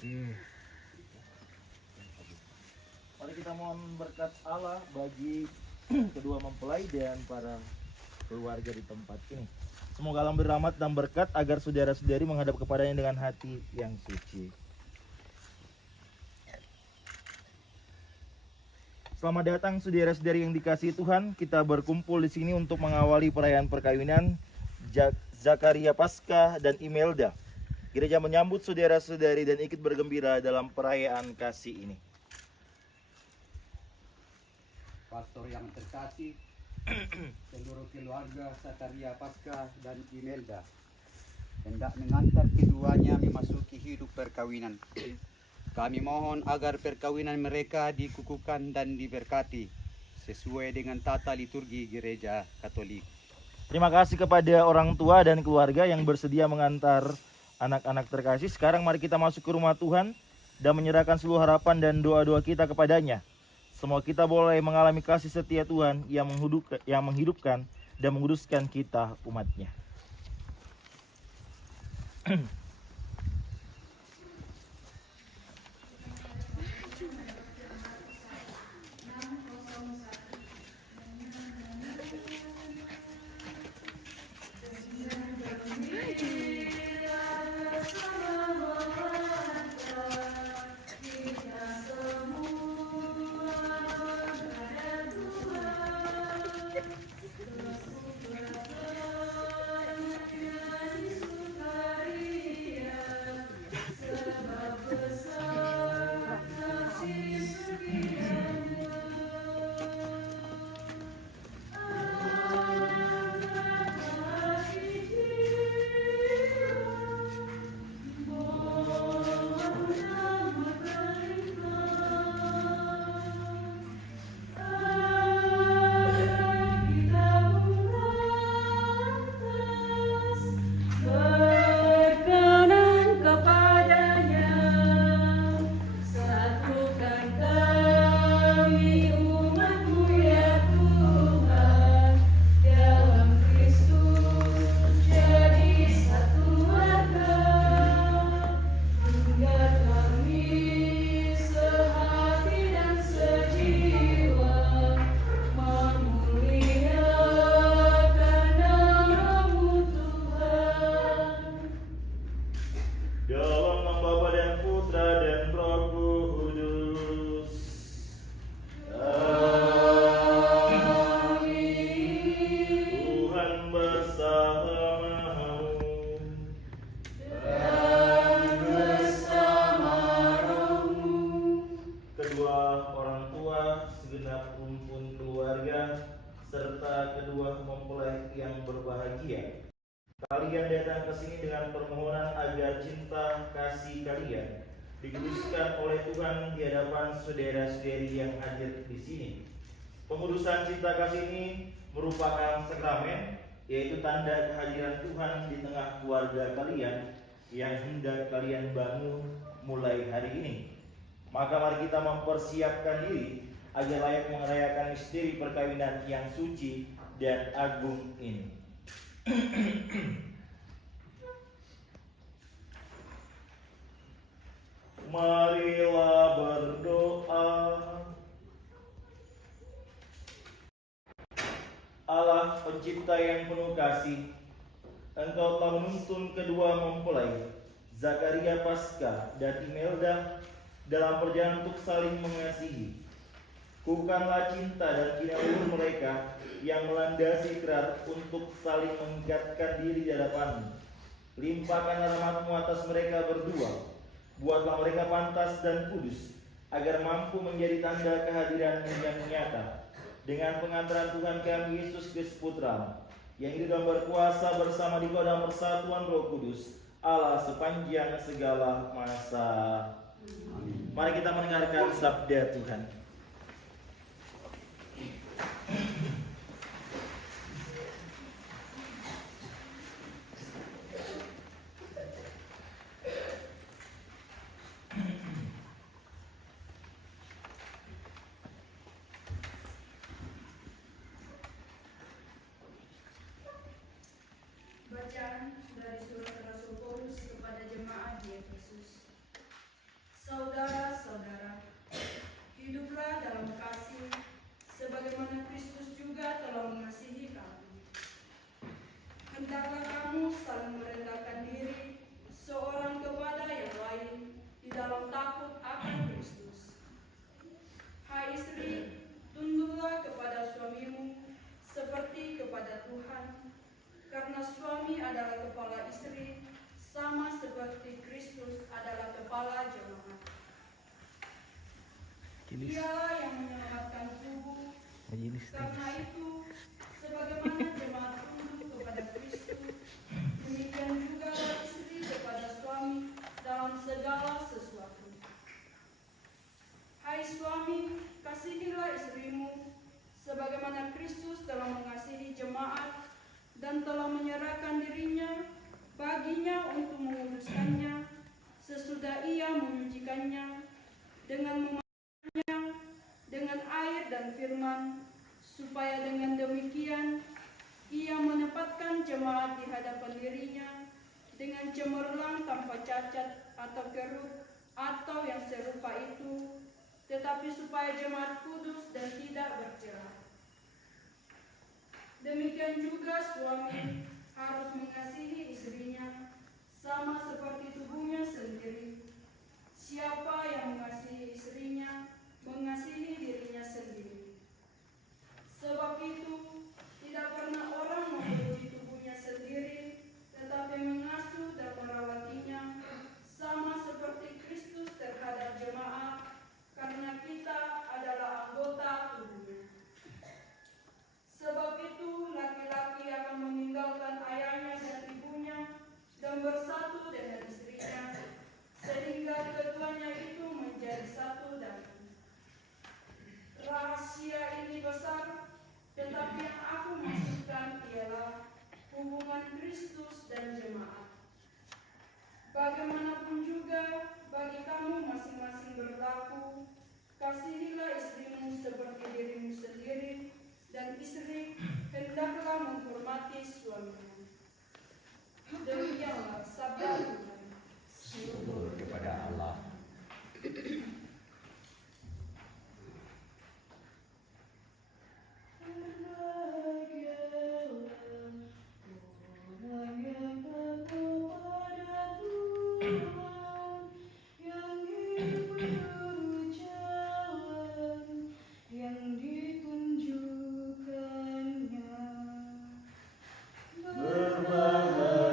Mari kita mohon berkat Allah bagi kedua mempelai dan para keluarga di tempat ini. Semoga Allah berahmat dan berkat agar saudara-saudari menghadap kepadanya dengan hati yang suci. Selamat datang saudara-saudari yang dikasihi Tuhan. Kita berkumpul di sini untuk mengawali perayaan perkawinan Zakaria Paskah dan Imelda. Gereja menyambut saudara-saudari dan ikut bergembira dalam perayaan kasih ini. Pastor yang terkasih, seluruh keluarga Zakaria Paskah dan Imelda hendak mengantar keduanya memasuki hidup perkawinan. Kami mohon agar perkawinan mereka dikukuhkan dan diberkati sesuai dengan tata liturgi Gereja Katolik. Terima kasih kepada orang tua dan keluarga yang bersedia mengantar anak-anak terkasih. Sekarang mari kita masuk ke rumah Tuhan dan menyerahkan seluruh harapan dan doa-doa kita kepadanya. Semua kita boleh mengalami kasih setia Tuhan yang menghidupkan dan menguduskan kita umatnya. Kalian datang ke sini dengan permohonan agar cinta kasih kalian dikuduskan oleh Tuhan di hadapan saudara-saudari yang hadir di sini. Pengudusan cinta kasih ini merupakan sakramen, yaitu tanda kehadiran Tuhan di tengah keluarga kalian yang hendak kalian bangun mulai hari ini. Maka mari kita mempersiapkan diri agar layak merayakan misteri perkawinan yang suci dan agung ini. Marilah berdoa. Allah pencipta yang penuh kasih, Engkau telah menuntun kedua mempelai Zakaria Paskah dan Imelda dalam perjalanan untuk saling mengasihi. Kukuhkanlah cinta dan kinauan mereka yang melandasi kerat untuk saling mengikatkan diri di hadapan-Mu. Limpahkan rahmat-Mu atas mereka berdua. Buatlah mereka pantas dan kudus, agar mampu menjadi tanda kehadiran-Mu yang nyata. Dengan pengantaran Tuhan kami Yesus Kristus Putra, yang hidup dan berkuasa bersama di dalam persatuan Roh Kudus, Allah sepanjang segala masa. Amin. Mari kita mendengarkan sabda Tuhan. Bacaan dari surat Rasul Paulus kepada jemaat di Efesus. Dialah yang menyelamatkan tubuh. Majelis Karena itu, sebagaimana jemaat tunduk kepada Kristus, demikian juga istri kepada suami dalam segala sesuatu. Hai suami, kasihilah istrimu, sebagaimana Kristus telah mengasihi jemaat dan telah menyerahkan dirinya baginya untuk menguduskannya, sesudah ia menyucikannya dengan memandikannya dengan air dan firman, supaya dengan demikian ia menempatkan jemaat di hadapan dirinya dengan cemerlang tanpa cacat atau kerut atau yang serupa itu, tetapi supaya jemaat kudus dan tidak bercelah. Demikian juga suami harus mengasihi istrinya sama seperti tubuhnya sendiri. Siapa yang mengasihi istrinya mengasihi dirinya sendiri. Sebab itu tidak pernah orang memuji tubuhnya sendiri, tetapi mengasuh dan merawatinya sama seperti Kristus terhadap jemaat, karena kita adalah anggota tubuhnya. Sebab itu laki-laki akan meninggalkan ayahnya dan ibunya dan bersatu dengan istrinya, sehingga keduanya itu menjadi satu daging. Rahasia ini besar, tetapi yang aku maksudkan ialah hubungan Kristus dan jemaat. Bagaimanapun juga bagi kamu masing-masing berlaku, kasihilah istrimu seperti dirimu sendiri, dan istri hendaklah menghormati suaminya. Demikianlah sabda Tuhan. Syukur kepada Allah. Berbahagialah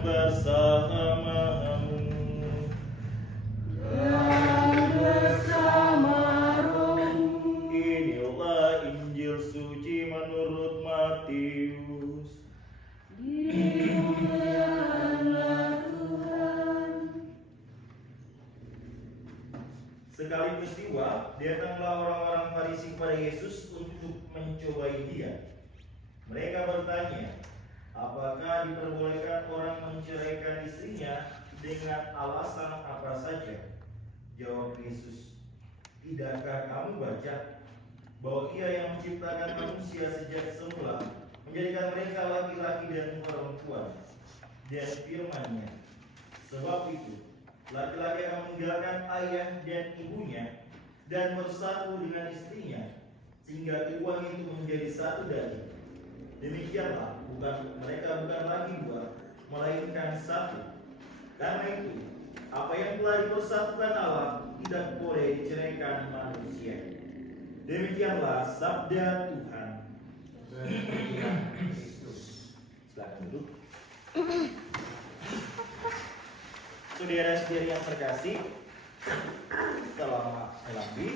bersamamu. Inilah Injil suci menurut Matius. Sekali peristiwa, datanglah orang-orang Farisi kepada Yesus untuk mencobai Dia. Mereka bertanya, apakah diperbolehkan orang menceraikan istrinya dengan alasan apa saja? Jawab Yesus, tidakkah kamu baca bahwa Ia yang menciptakan manusia sejak semula menjadikan mereka laki-laki dan perempuan, dan firman-Nya, sebab itu laki-laki akan meninggalkan ayah dan ibunya dan bersatu dengan istrinya, sehingga keduanya itu menjadi satu daging. Demikianlah mereka bukan lagi dua, melainkan satu. Karena itu, apa yang telah dipersatukan Allah tidak boleh diceraikan manusia. Demikianlah sabda Tuhan. Silakan duduk. Saudara-saudari yang terkasih, selamat melambi.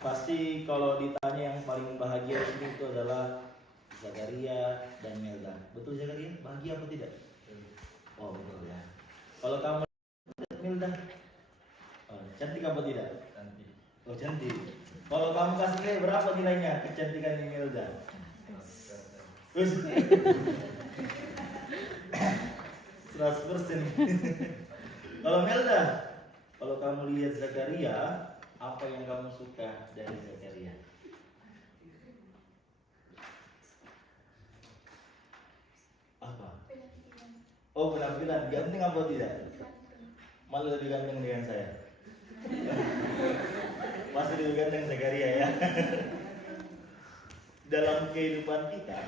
Pasti kalau ditanya yang paling bahagia di sini itu adalah Zakaria dan Melda. Betul Zakaria? Bahagia apa tidak? Oh betul ya. Kalau kamu Melda, cantik apa tidak? Cantik. Oh cantik. Kalau kamu kasih nilai berapa nilainya kecantikan Melda? 100%. Kalau Melda, kalau kamu lihat Zakaria, apa yang kamu suka dari Zakaria? Apa? Oh penampilan, ganteng apa tidak? Malah lebih ganteng dengan saya. Masih lebih ganteng Zakaria ya. Dalam kehidupan kita,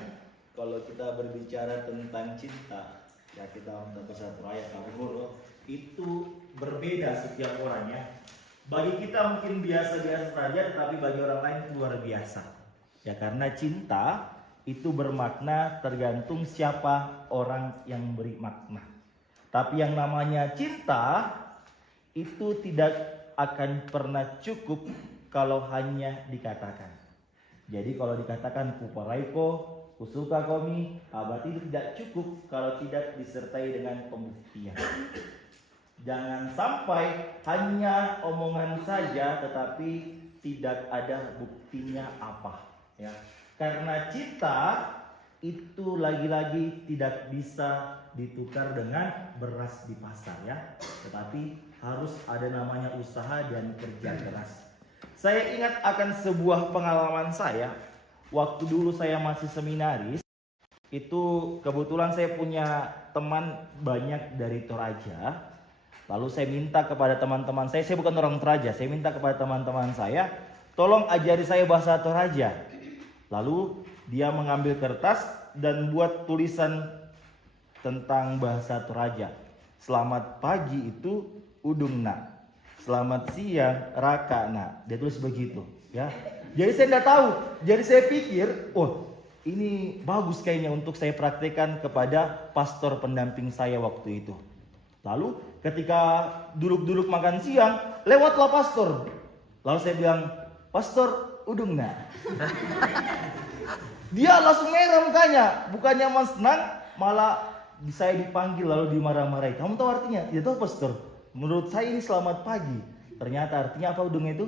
kalau kita berbicara tentang cinta, ya kita untuk bersatu ayat Al-Qur'an itu berbeda setiap orangnya. Bagi kita mungkin biasa-biasa saja, tetapi bagi orang lain itu luar biasa. Ya karena cinta itu bermakna tergantung siapa orang yang memberi makna. Tapi yang namanya cinta itu tidak akan pernah cukup kalau hanya dikatakan. Jadi kalau dikatakan kuparaiko, kusuka komi, berarti itu tidak cukup kalau tidak disertai dengan pembuktian. Jangan sampai hanya omongan saja tetapi tidak ada buktinya apa ya. Karena cinta itu lagi-lagi tidak bisa ditukar dengan beras di pasar ya. Tetapi harus ada namanya usaha dan kerja keras. Saya ingat akan sebuah pengalaman saya waktu dulu saya masih seminaris. Itu kebetulan saya punya teman banyak dari Toraja. Lalu saya minta kepada teman-teman saya bukan orang Toraja, saya minta kepada teman-teman saya, tolong ajari saya bahasa Toraja. Lalu dia mengambil kertas dan buat tulisan tentang bahasa Toraja. Selamat pagi itu udungna, selamat siang rakana. Dia tulis begitu, ya. Jadi saya tidak tahu. Jadi saya pikir, oh ini bagus kayaknya untuk saya praktekkan kepada pastor pendamping saya waktu itu. Lalu ketika duduk-duduk makan siang, lewatlah pastor. Lalu saya bilang, pastor udungna. Dia langsung merah mukanya. Bukannya mas senang, malah saya dipanggil lalu dimarah-marahi. Kamu tahu artinya? Tidak tahu pastor. Menurut saya ini selamat pagi. Ternyata artinya apa udung itu?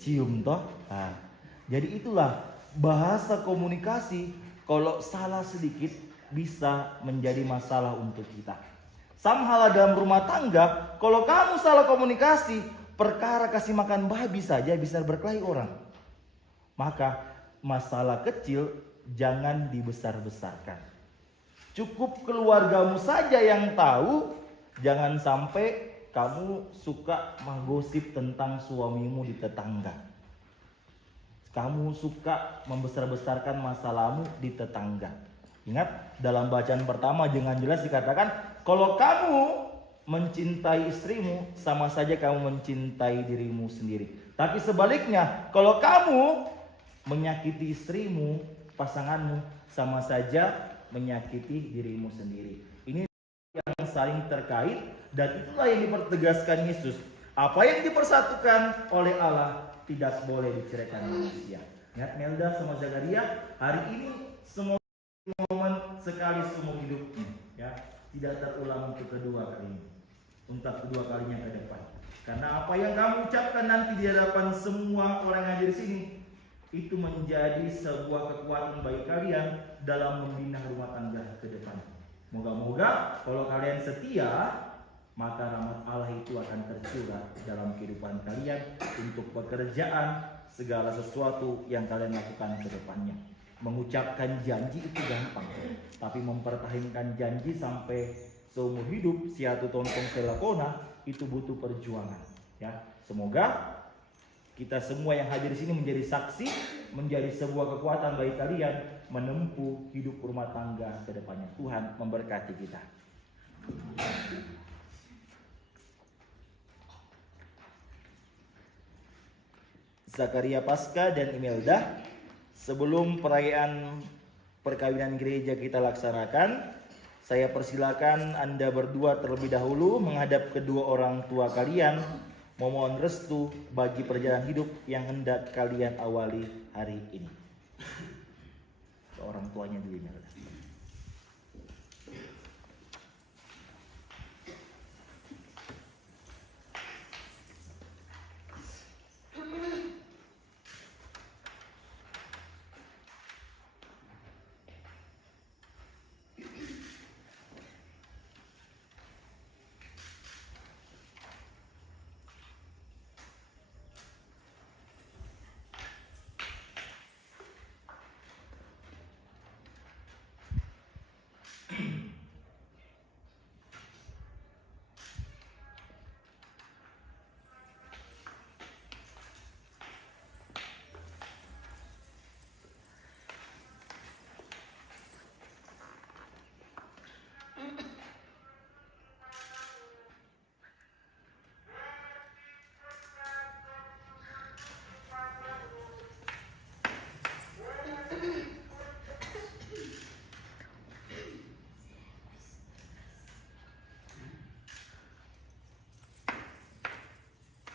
Cium toh. Nah, jadi itulah bahasa komunikasi. Kalau salah sedikit bisa menjadi masalah untuk kita. Sama halnya dalam rumah tangga, kalau kamu salah komunikasi, perkara kasih makan babi saja bisa berkelahi orang. Maka masalah kecil jangan dibesar-besarkan. Cukup keluargamu saja yang tahu, jangan sampai kamu suka menggosip tentang suamimu di tetangga. Kamu suka membesar-besarkan masalahmu di tetangga. Ingat, dalam bacaan pertama dengan jelas dikatakan, kalau kamu mencintai istrimu, sama saja kamu mencintai dirimu sendiri. Tapi sebaliknya, kalau kamu menyakiti istrimu, pasanganmu, sama saja menyakiti dirimu sendiri. Ini yang saling terkait, dan itulah yang dipertegaskan Yesus. Apa yang dipersatukan oleh Allah tidak boleh diceraikan manusia. Ingat Melda sama Zakaria, hari ini semua momen sekali seumur hidupmu, ya, tidak terulang untuk kedua kalinya, untuk kedua kalinya ke depan. Karena apa yang kamu ucapkan nanti di hadapan semua orang yang hadir di sini, itu menjadi sebuah kekuatan bagi kalian dalam membina rumah tangga ke depan. Moga-moga kalau kalian setia, maka rahmat Allah itu akan tercurah dalam kehidupan kalian untuk pekerjaan, segala sesuatu yang kalian lakukan ke depannya. Mengucapkan janji itu gampang, tapi mempertahankan janji sampai seumur hidup, siatu tontong selakona, itu butuh perjuangan. Ya, semoga kita semua yang hadir di sini menjadi saksi, menjadi sebuah kekuatan bagi kalian menempuh hidup rumah tangga ke depannya. Tuhan memberkati kita. Zakaria Pasca dan Imelda, sebelum perayaan perkawinan gereja kita laksanakan, saya persilakan Anda berdua terlebih dahulu menghadap kedua orang tua kalian, memohon restu bagi perjalanan hidup yang hendak kalian awali hari ini. Orang tuanya dulu, Imelda.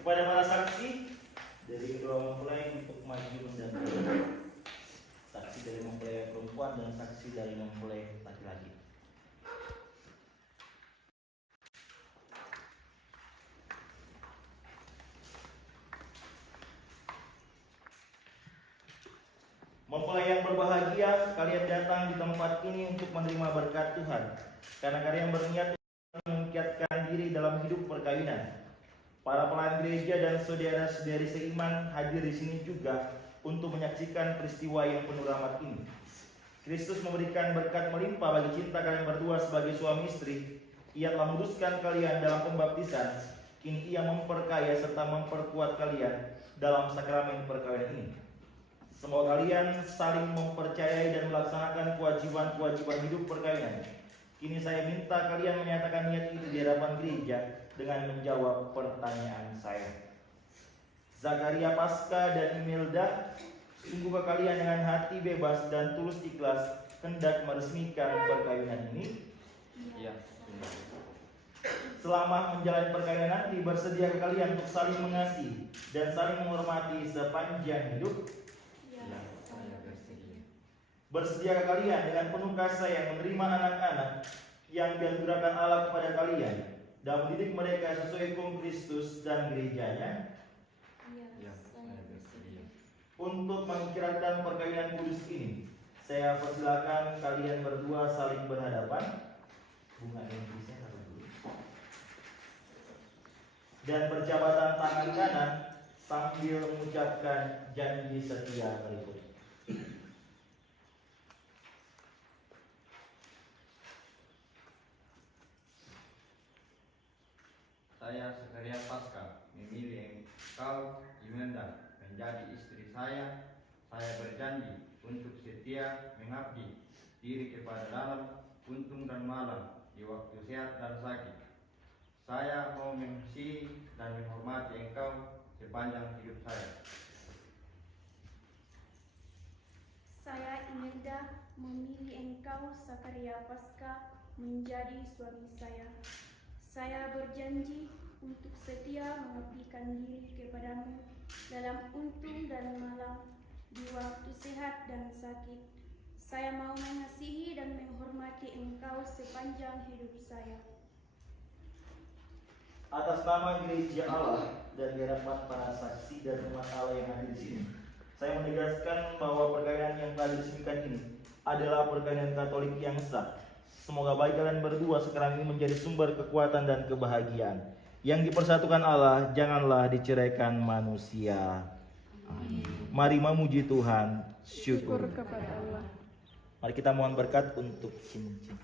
Kepada para saksi dari kedua mempelai untuk maju mendampingi, saksi dari mempelai perempuan dan saksi dari mempelai laki-laki. Mempelai yang berbahagia, kalian datang di tempat ini untuk menerima berkat Tuhan, karena kalian berniat mengikat diri dalam hidup perkawinan. Para pelayan gereja dan saudara-saudari seiman hadir di sini juga untuk menyaksikan peristiwa yang penuh rahmat ini. Kristus memberikan berkat melimpah bagi cinta kalian berdua sebagai suami istri. Ia telah menguduskan kalian dalam pembaptisan. Kini Ia memperkaya serta memperkuat kalian dalam sakramen perkawinan ini. Semoga kalian saling mempercayai dan melaksanakan kewajiban-kewajiban hidup perkawinan. Kini saya minta kalian menyatakan niat itu di hadapan gereja dengan menjawab pertanyaan saya. Zakaria Pasca dan Imelda, sungguhkah kalian dengan hati bebas dan tulus ikhlas hendak meresmikan perkawinan ini? Iya. Selama menjalani perkawinan nanti, bersediakah kalian untuk saling mengasihi dan saling menghormati sepanjang hidup? Iya, saya bersedia. Bersediakah kalian dengan penuh kasih sayang menerima anak-anak yang dianugerahkan Allah kepada kalian dan mendidik mereka sesuai hukum Kristus dan gerejanya? Iya, saya bersedia. Untuk mengikrarkan perkawinan kudus ini, saya persilakan kalian berdua saling berhadapan. Bunga Indonesia satu dulu. Dan perjabatan tangan kanan sambil mengucapkan janji setia berikut. Saya Zakaria Pasca memilih engkau Imelda menjadi istri saya. Saya berjanji untuk setia mengabdi diri kepada dalam, untung dan malam di waktu sehat dan sakit. Saya mau mengasihi dan menghormati engkau sepanjang hidup saya. Saya Imelda memilih engkau, Zakaria Paskah, menjadi suami saya. Saya berjanji untuk setia mengabdikan diri kepadamu dalam untung dan malang, di waktu sehat dan sakit. Saya mau mengasihi dan menghormati engkau sepanjang hidup saya. Atas nama Gereja Allah dan di hadapan para saksi dan umat Allah yang hadir di sini, saya menegaskan bahwa perkawinan yang telah diresmikan ini adalah perkawinan Katolik yang sah. Semoga baik kalian berdua sekarang ini menjadi sumber kekuatan dan kebahagiaan. Yang dipersatukan Allah janganlah diceraikan manusia. Amin. Mari memuji Tuhan. Syukur kepada Allah. Mari kita mohon berkat untuk cincin.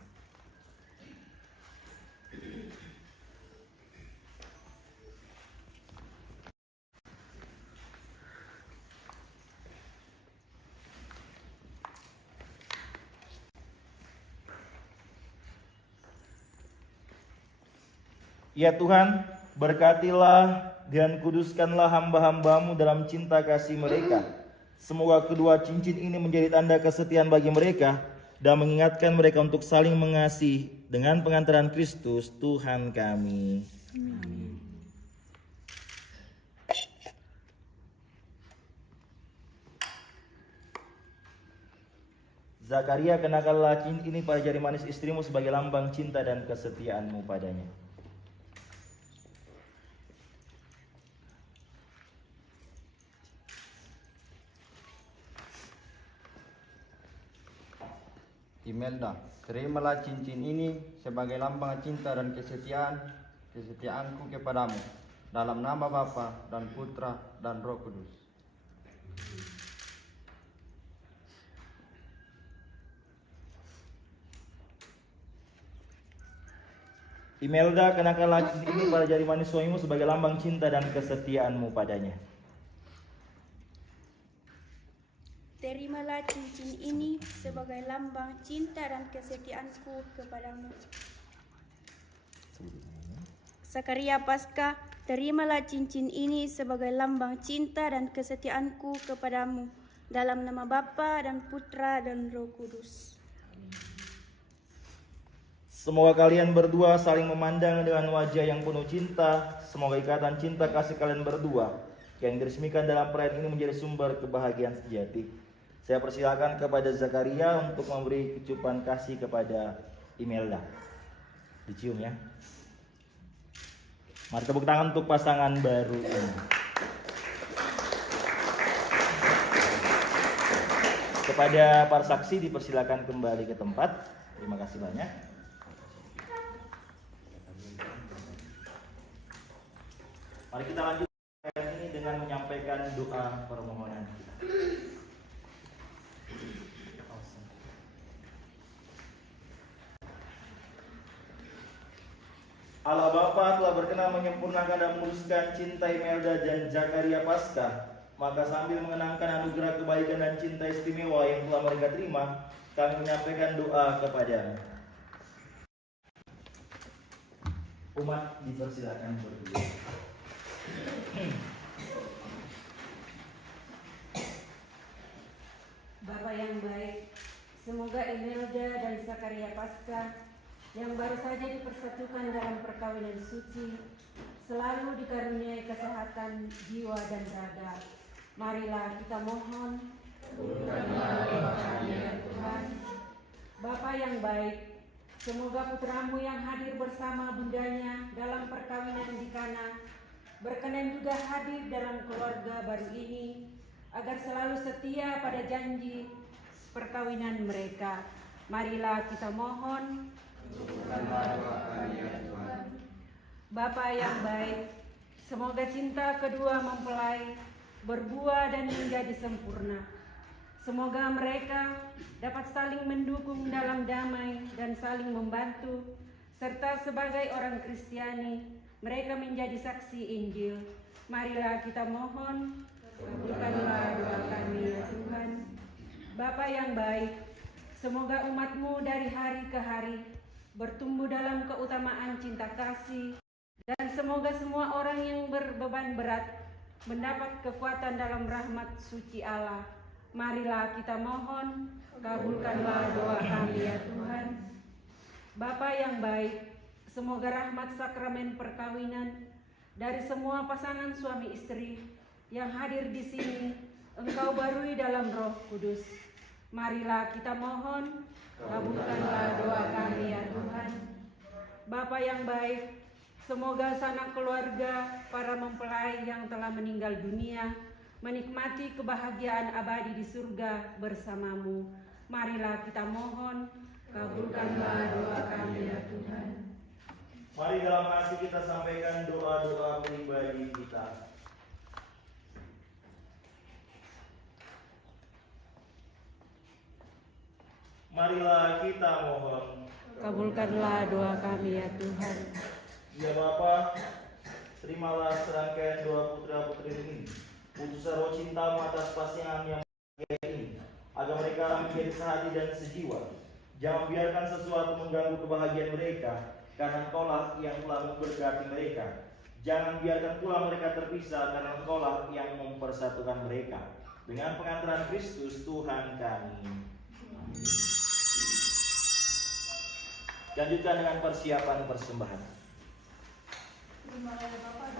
Ya Tuhan, berkatilah dan kuduskanlah hamba-hambamu dalam cinta kasih mereka. Semoga kedua cincin ini menjadi tanda kesetiaan bagi mereka dan mengingatkan mereka untuk saling mengasihi dengan pengantaran Kristus Tuhan kami. Amin. Zakaria, kenakanlah cincin ini pada jari manis istrimu sebagai lambang cinta dan kesetiaanmu padanya. Imelda, terimalah cincin ini sebagai lambang cinta dan kesetiaanku kepadamu, dalam nama Bapa dan Putra dan Roh Kudus. Imelda, kenakanlah cincin ini pada jari manis suamimu sebagai lambang cinta dan kesetiaanmu padanya. Terimalah cincin ini sebagai lambang cinta dan kesetiaanku kepadamu. Zakaria Paskah, terimalah cincin ini sebagai lambang cinta dan kesetiaanku kepadamu, dalam nama Bapa dan Putra dan Roh Kudus. Semoga kalian berdua saling memandang dengan wajah yang penuh cinta. Semoga ikatan cinta kasih kalian berdua yang diresmikan dalam perayaan ini menjadi sumber kebahagiaan sejati. Saya persilakan kepada Zakaria untuk memberi kecupan kasih kepada Imelda. Dicium ya. Mari tepuk tangan untuk pasangan baru ini. Kepada para saksi dipersilakan kembali ke tempat. Terima kasih banyak. Mari kita lanjut ini dengan menyampaikan doa permohonan kita. Allah Bapa telah berkenan menyempurnakan dan meluruskan cinta Imelda dan Zakaria Paskah. Maka sambil mengenangkan anugerah kebaikan dan cinta istimewa yang telah mereka terima, kami menyampaikan doa kepada umat. Dipersilakan berdua. Bapa yang baik, semoga Imelda dan Zakaria Paskah yang baru saja dipersatukan dalam perkawinan suci selalu dikaruniai kesehatan jiwa dan raga. Marilah kita mohon, Tuhan. Bapa yang baik, semoga putramu yang hadir bersama bundanya dalam perkawinan di Kana berkenan juga hadir dalam keluarga baru ini, agar selalu setia pada janji perkawinan mereka. Marilah kita mohon, Bapa yang baik, semoga cinta kedua mempelai berbuah dan menjadi sempurna. Semoga mereka dapat saling mendukung dalam damai dan saling membantu, serta sebagai orang Kristiani mereka menjadi saksi Injil. Marilah kita mohon, kabulkanlah doa kami ya Tuhan. Bapa yang baik, semoga umat-Mu dari hari ke hari bertumbuh dalam keutamaan cinta kasih, dan semoga semua orang yang berbeban berat mendapat kekuatan dalam rahmat suci Allah. Marilah kita mohon, Kabulkanlah doa kami ya Tuhan. Bapa yang baik, semoga rahmat sakramen perkawinan dari semua pasangan suami istri yang hadir di sini Engkau barui dalam Roh Kudus. Marilah kita mohon, kabulkanlah doa kami ya Tuhan. Bapa yang baik, semoga sanak keluarga para mempelai yang telah meninggal dunia menikmati kebahagiaan abadi di surga bersamamu. Marilah kita mohon, kabulkanlah doa kami ya Tuhan. Mari dalam hati kita sampaikan doa-doa pribadi kita. Marilah kita mohon. Kabulkanlah doa kami ya Tuhan. Ya Bapa, terimalah serangkaian doa putra-putri ini, putusan roh cintamu atas pasangan yang bahagia ini, agar mereka menjadi sehati dan sejiwa. Jangan biarkan sesuatu mengganggu kebahagiaan mereka, karena Engkaulah yang telah memberkati mereka. Jangan biarkan pula mereka terpisah, karena Engkaulah yang mempersatukan mereka. Dengan pengantaran Kristus Tuhan kami. Lanjutkan dengan persiapan persembahan. Terima kasih Bapak.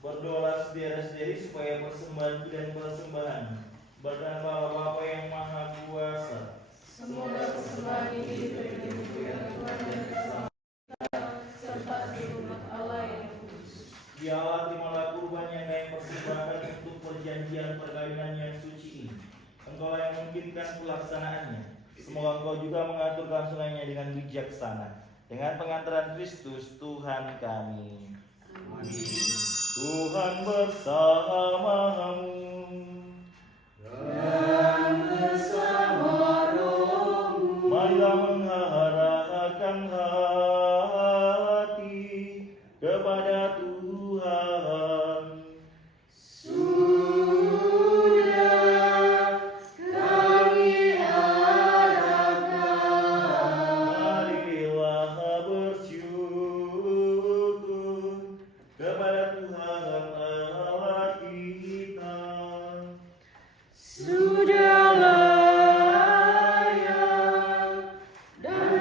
Berdoalah sendiri-sendiri supaya persembahan dan persembahan berkenan Bapa yang Maha Kuasa. Semoga persembahan ini diberikan kemuliaan Tuhan dan keselamatan serta seluruh umat Allah yang kudus. Ya Allah, terimalah kurban yang kami persembahkan untuk perjanjian perkawinan yang suci ini. Engkau yang memungkinkan pelaksanaannya. Semoga Engkau juga mengatur kelangsungannya dengan bijaksana. Dengan pengantaran Kristus Tuhan kami. Amin. Tuhan bersamamu. Dan bersama rohmu. Marilah mengarahkan hati kepada Tuhan. Sudah kami arahkan. Marilah bersyukur kepada Tuhan Allah kita. Sudah layak dan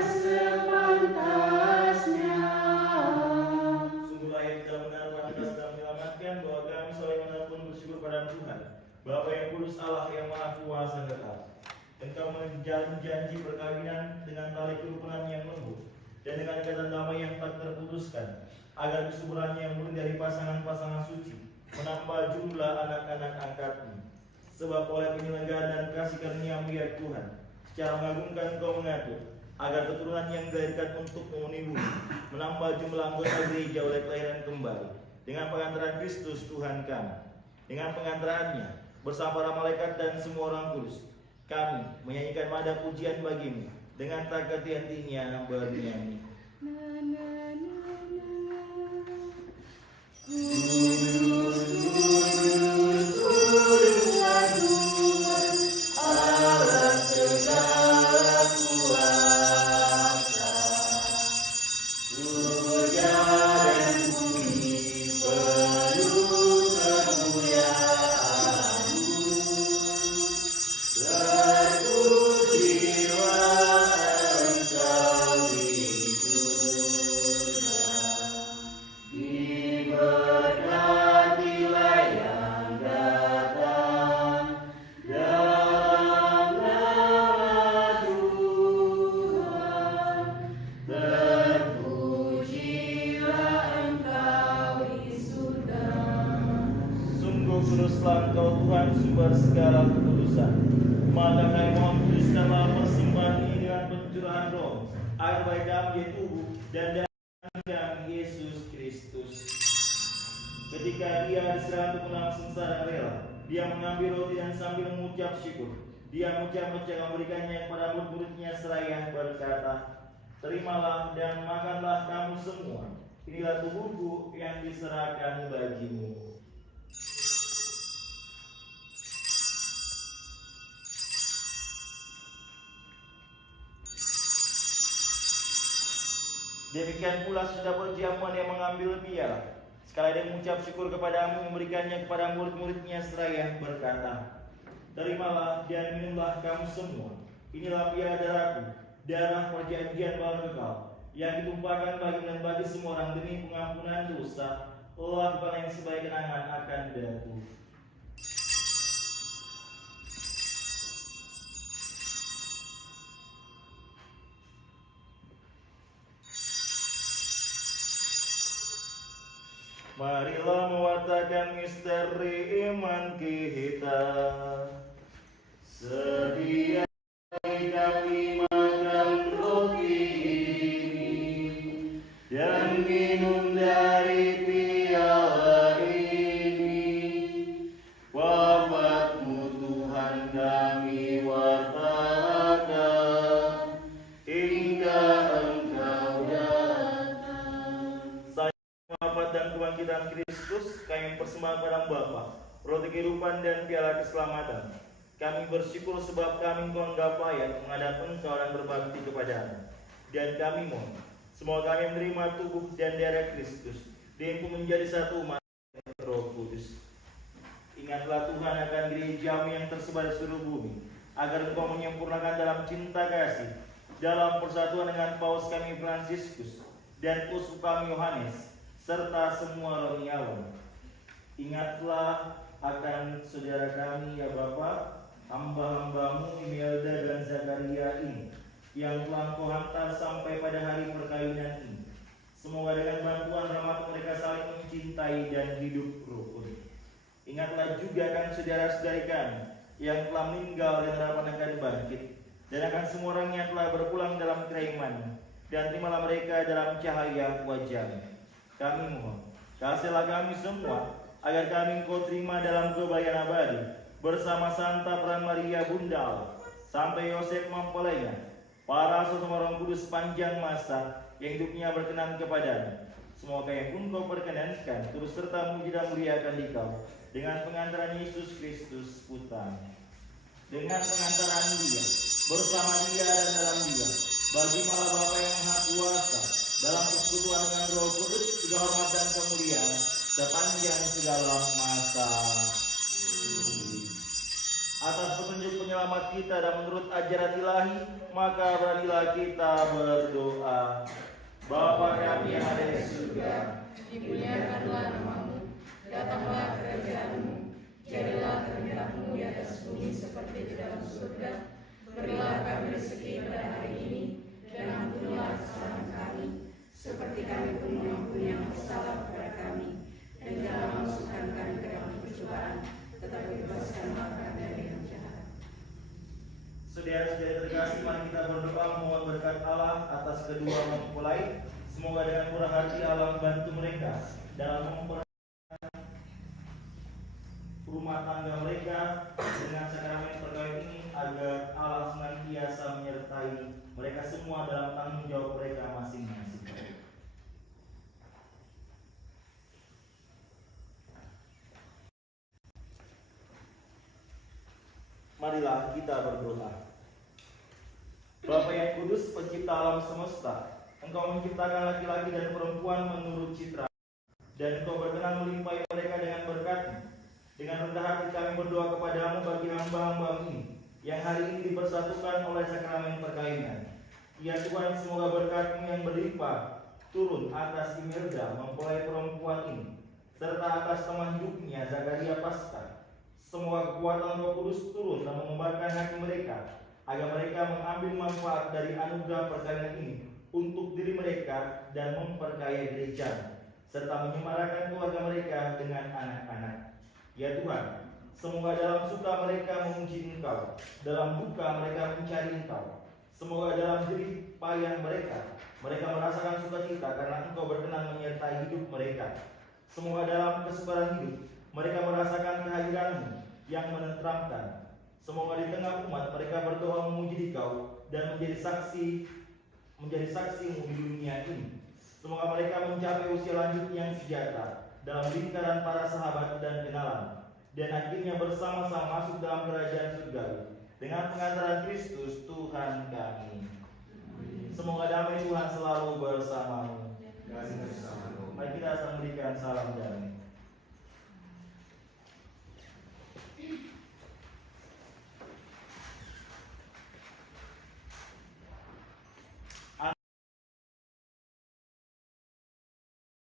dan dengan ikatan damai yang tak terputuskan, agar kesuburannya yang murni dari pasangan-pasangan suci menambah jumlah anak-anak angkatmu. Sebab oleh penyelenggaraan dan kasih karunia-Mu ya Tuhan, secara mengagumkan Engkau mengatur agar keturunan yang dilahirkan untuk memenuhi bumi menambah jumlah anggota gereja oleh kelahiran kembali dengan pengantaran Kristus Tuhan kami. Dengan pengantaraannya bersama para malaikat dan semua orang kudus, kami menyanyikan nada pujian bagi-Mu dengan tak henti-hentinya bernyanyi. Kuduslah Engkau Tuhan, sumber segala kekudusan. Maka kami mohon kuduskanlah persembahan ini dengan pencurahan roh, agar baik kami menjadi tubuh dan darah Yesus Kristus. Ketika Dia diserahkan untuk menang sengsara rela, Dia mengambil roti dan sambil mengucap syukur, Dia mengucap-ucap memberikannya kepada murid-muridnya seraya berkata, "Terimalah dan makanlah kamu semua. Inilah tubuhku yang diserahkan bagimu." Demikian pula sudah perjamuan yang mengambil piala, sekali dia mengucap syukur kepadamu, memberikannya kepada murid-muridnya seraya berkata, "Terimalah dan minumlah kamu semua. Inilah piala darahku, darah perjanjian baru kekal, yang ditumpahkan bagi dan bagi semua orang demi pengampunan dosa. Lakukan yang sebaik kenangan akan datu." Marilah mewartakan misteri iman kita. Sedia kami makan roti ini dan minum dari piala ini. Wafat-Mu Tuhan kami wartakan hingga Engkau datang. Wafat dan kebangkitan Kristus, kami persembahkan kepada Bapa roti kehidupan dan piala keselamatan. Kami bersyukur sebab kami Engkau anggap layak menghadap Engkau dan berbakti kepada-Mu. Dan kami mohon, semoga kami menerima tubuh dan darah Kristus, diimpun menjadi satu umat Roh Kudus. Ingatlah Tuhan akan gereja-Mu yang tersebar di seluruh bumi, agar Engkau menyempurnakan dalam cinta kasih, dalam persatuan dengan Paus kami Fransiskus dan uskup kami Yohanes, serta semua rohaniawan. Ingatlah akan saudara kami ya Bapa, hamba-hamba-Mu Imelda dan Zakaria ini, yang telah Engkau hantar sampai pada hari perkawinan ini. Semoga dengan bantuan rahmat mereka saling mencintai dan hidup rukun. Ingatlah juga akan saudara-saudari kami yang telah meninggal dan harapan akan bangkit, dan akan semua orang yang telah berpulang dalam keimanan, dan terimalah mereka dalam cahaya wajah-Mu. Kami mohon, kasihlah kami semua, agar kami Engkau terima dalam kebahagiaan abadi, bersama Santa Peran Maria Bunda, sampai Yosef mempelainya, para sesama Roh Kudus panjang masa, yang hidupnya berkenan kepada-Mu. Semoga yang pun Kau perkenankan, terus serta muji dan muliakan Dikau, dengan pengantaran Yesus Kristus Putra-Mu. Dengan pengantaran Dia, bersama Dia dan dalam Dia, bagi maha Bapa yang Maha Kuasa, dalam persekutuan dengan Roh Kudus, segala hormat dan kemuliaan sepanjang segala masa. Atas petunjuk penyelamat kita dan menurut ajaran ilahi, maka beranilah kita berdoa. Bapa kami yang ada di surga, dimuliakanlah nama-Mu, datanglah kerajaan-Mu, jadilah kehendak-Mu di atas bumi seperti di dalam surga. Berilah kami rezeki pada hari ini, dan ampunilah kesalahan kami, kedua mempelai. Semoga dengan murah hati Allah membantu mereka dalam memperbaiki rumah tangga mereka dengan sakramen perkawinan ini, agar Allah senantiasa menyertai mereka semua dalam tanggung jawab mereka masing-masing. Marilah kita berdoa. Bapa yang kudus, pencipta alam semesta, Engkau menciptakan laki-laki dan perempuan menurut citra, dan Engkau berkenan melimpahi mereka dengan berkat-Mu. Dengan rendah hati kami berdoa kepadamu bagi hamba-hamba ini yang hari ini dipersatukan oleh sakramen perkawinan. Ya Tuhan, semoga berkat-Mu yang berlimpah turun atas Imelda mempelai perempuan ini, serta atas teman hidupnya Zakaria Paskah. Semoga kekuatan Roh Kudus turun dan mengembangkan hati mereka, agar mereka mengambil manfaat dari anugerah perkawinan ini untuk diri mereka dan memperkaya gereja, serta menyemarakan keluarga mereka dengan anak-anak. Ya Tuhan, semoga dalam suka mereka memuji Engkau, dalam duka mereka mencari Engkau. Semoga dalam jerih payah mereka merasakan sukacita karena Engkau berkenan menyertai hidup mereka. Semoga dalam kesukaran hidup mereka merasakan kehadiran-Mu yang menenteramkan. Semoga di tengah umat mereka berdoa memuji Engkau dan menjadi saksi-Mu di dunia ini. Semoga mereka mencapai usia lanjut yang sejahtera dalam lingkaran para sahabat dan kenalan, dan akhirnya bersama-sama masuk dalam kerajaan surgawi dengan pengantaran Kristus Tuhan kami. Semoga damai Tuhan selalu bersamamu. Mari kita memberikan salam damai.